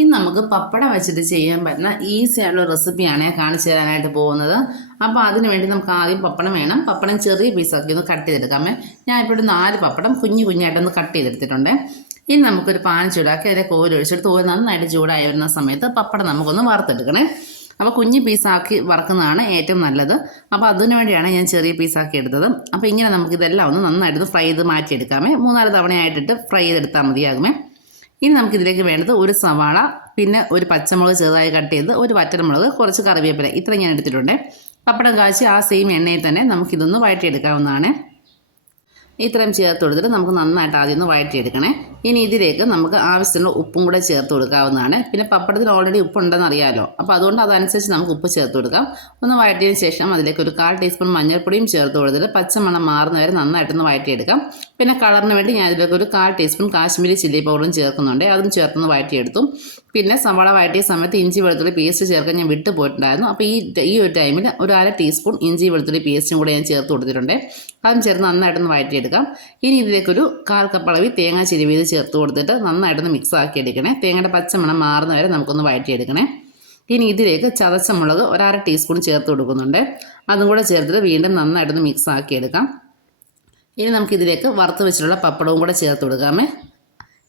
ഇന്ന് നമുക്ക് പപ്പടം വെച്ചിട്ട് ചെയ്യാൻ പറ്റുന്ന ഈസി ആയിട്ടുള്ള റെസിപ്പിയാണ് ഞാൻ കാണിച്ചു തരാനായിട്ട് പോകുന്നത്. അപ്പോൾ അതിന് വേണ്ടി നമുക്ക് ആദ്യം പപ്പടം വേണം. പപ്പടം ചെറിയ പീസാക്കി ഒന്ന് കട്ട് ചെയ്തെടുക്കാമേ. ഞാൻ ഇപ്പോൾ ഒരു 4 പപ്പടം കുഞ്ഞായിട്ടൊന്ന് കട്ട് ചെയ്തെടുത്തിട്ടുണ്ട്. ഇനി നമുക്കൊരു പാൻ ചൂടാക്കി അതിലേക്ക് ഓയിൽ ഒഴിച്ചെടുത്ത് ഓയിൽ നന്നായിട്ട് ചൂടായി വരുന്ന സമയത്ത് പപ്പടം നമുക്കൊന്ന് വറുത്തെടുക്കണേ. അപ്പോൾ കുഞ്ഞ് പീസാക്കി വറക്കുന്നതാണ് ഏറ്റവും നല്ലത്. അപ്പോൾ അതിനു വേണ്ടിയാണ് ഞാൻ ചെറിയ പീസാക്കി എടുത്തത്. അപ്പോൾ ഇങ്ങനെ നമുക്കിതെല്ലാം ഒന്ന് നന്നായിട്ട് ഫ്രൈ ചെയ്ത് മാറ്റിയെടുക്കാമേ. 3-4 തവണയായിട്ടിട്ട് ഫ്രൈ ചെയ്തെടുത്താൽ മതിയാകുമേ. ഇനി നമുക്കിതിലേക്ക് വേണ്ടത് ഒരു സവാള, പിന്നെ ഒരു പച്ചമുളക് ചെറുതായി കട്ട് ചെയ്ത്, ഒരു വറ്റൽമുളക്, കുറച്ച് കറിവേപ്പില, ഇത്ര ഞാൻ എടുത്തിട്ടുണ്ട്. പപ്പടം കാച്ചി ആ സെയിം എണ്ണയിൽ തന്നെ നമുക്കിതൊന്ന് വഴറ്റിയെടുക്കാവുന്നതാണ്. ഇത്രയും ചേർത്ത് കൊടുത്തിട്ട് നമുക്ക് നന്നായിട്ട് ആദ്യം ഒന്ന് വഴറ്റിയെടുക്കണേ. ഇനി ഇതിലേക്ക് നമുക്ക് ആവശ്യത്തിനുള്ള ഉപ്പും കൂടെ ചേർത്ത് കൊടുക്കാവുന്നതാണ്. പിന്നെ പപ്പടത്തിൽ ഓൾറെഡി ഉപ്പുണ്ടെന്ന് അറിയാമല്ലോ, അപ്പോൾ അതുകൊണ്ട് അതനുസരിച്ച് നമുക്ക് ഉപ്പ് ചേർത്ത് കൊടുക്കാം. ഒന്ന് വഴറ്റിയതിന് ശേഷം അതിലേക്ക് ഒരു 1/4 ടീസ്പൂൺ മഞ്ഞൾപ്പൊടിയും ചേർത്ത് കൊടുത്തിട്ട് പച്ചമണം മാറുന്നവരെ നന്നായിട്ടൊന്ന് വഴറ്റിയെടുക്കാം. പിന്നെ കളറിന് വേണ്ടി ഞാൻ ഇതിലേക്ക് ഒരു 1/4 ടീസ്പൂൺ കാശ്മീരി ചില്ലി പൗഡറും ചേർക്കുന്നുണ്ട്. അതും ചേർത്തൊന്ന് വഴറ്റിയെടുത്തു. പിന്നെ സവാള വഴറ്റിയ സമയത്ത് ഇഞ്ചി വെളുത്തുള്ളി പേസ്റ്റ് ചേർക്കാൻ ഞാൻ വിട്ടു പോയിട്ടുണ്ടായിരുന്നു. അപ്പോൾ ഈ ഒരു ടൈമിൽ ഒരു 1/2 ടീസ്പൂൺ ഇഞ്ചി വെളുത്തുള്ളി പേസ്റ്റും കൂടെ ഞാൻ ചേർത്ത് കൊടുത്തിട്ടുണ്ട്. അതും ചേർത്ത് നന്നായിട്ടൊന്ന് വഴറ്റിയെടുക്കാം. ഇനി ഇതിലേക്കൊരു 1/4 കപ്പ് അളവിൽ തേങ്ങ ചിരവിയത് ചേർത്ത് കൊടുത്തിട്ട് നന്നായിട്ടൊന്ന് മിക്സ് ആക്കി എടുക്കണേ. തേങ്ങയുടെ പച്ചമണം മാറുന്നവരെ നമുക്കൊന്ന് വഴറ്റിയെടുക്കണേ. ഇനി ഇതിലേക്ക് ചതച്ച മുളക് ഒരു 1/2 ടീസ്പൂൺ ചേർത്ത് കൊടുക്കുന്നുണ്ട്. അതും കൂടെ ചേർത്തിട്ട് വീണ്ടും നന്നായിട്ടൊന്ന് മിക്സ് ആക്കി എടുക്കാം. ഇനി നമുക്കിതിലേക്ക് വറുത്ത് വെച്ചിട്ടുള്ള പപ്പടവും കൂടെ ചേർത്ത് കൊടുക്കാമേ.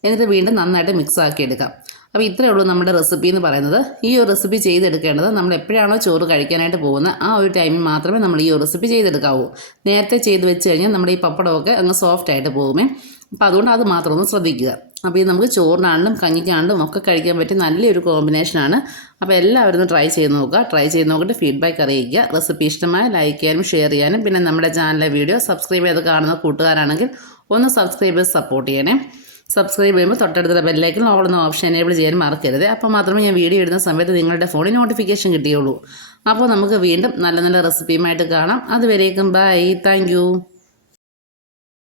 എന്നിട്ട് വീണ്ടും നന്നായിട്ട് മിക്സ് ആക്കി എടുക്കാം. അപ്പോൾ ഇത്രയേ ഉള്ളൂ നമ്മുടെ റെസിപ്പി എന്ന് പറയുന്നത്. ഈ ഒരു റെസിപ്പി ചെയ്തെടുക്കേണ്ടത് നമ്മൾ എപ്പോഴാണോ ചോറ് കഴിക്കാനായിട്ട് പോകുന്നത് ആ ഒരു ടൈമിൽ മാത്രമേ നമ്മൾ ഈ ഒരു റെസിപ്പി ചെയ്തെടുക്കാവൂ. നേരത്തെ ചെയ്ത് വെച്ച് കഴിഞ്ഞാൽ നമ്മുടെ ഈ പപ്പടമൊക്കെ അങ്ങ് സോഫ്റ്റ് ആയിട്ട് പോകുമേ. അപ്പോൾ അതുകൊണ്ട് അത് മാത്രം ഒന്ന് ശ്രദ്ധിക്കുക. അപ്പോൾ ഇത് നമുക്ക് ചോറിനാണെങ്കിലും കഞ്ഞിക്കാണെങ്കിലും ഒക്കെ കഴിക്കാൻ പറ്റിയ നല്ലൊരു കോമ്പിനേഷനാണ്. അപ്പോൾ എല്ലാവരും ഒന്ന് ട്രൈ ചെയ്ത് നോക്കുക. ട്രൈ ചെയ്ത് നോക്കിയിട്ട് ഫീഡ്ബാക്ക് അറിയിക്കുക. റെസിപ്പി ഇഷ്ടമായ ലൈക്ക് ചെയ്യാനും ഷെയർ ചെയ്യാനും, പിന്നെ നമ്മുടെ ചാനലിലെ വീഡിയോ സബ്സ്ക്രൈബ് ചെയ്ത് കാണുന്ന കൂട്ടുകാരാണെങ്കിൽ ഒന്ന് സബ്സ്ക്രൈബ് ചെയ്ത് സപ്പോർട്ട് ചെയ്യണേ. സബ്സ്ക്രൈബ് ചെയ്യുമ്പോൾ തൊട്ടടുത്തുള്ള ബെല്ലൈക്കൻ ഓൾ എന്ന ഓപ്ഷൻ എനേബിൾ ചെയ്യാൻ മറക്കരുത്. അപ്പോൾ മാത്രമേ ഞാൻ വീഡിയോ ഇടുന്ന സമയത്ത് നിങ്ങളുടെ ഫോണിൽ നോട്ടിഫിക്കേഷൻ കിട്ടുകയുള്ളൂ. അപ്പോൾ നമുക്ക് വീണ്ടും നല്ല നല്ല റെസിപ്പിയുമായിട്ട് കാണാം. അതുവരേക്കും ബൈ. Thank you.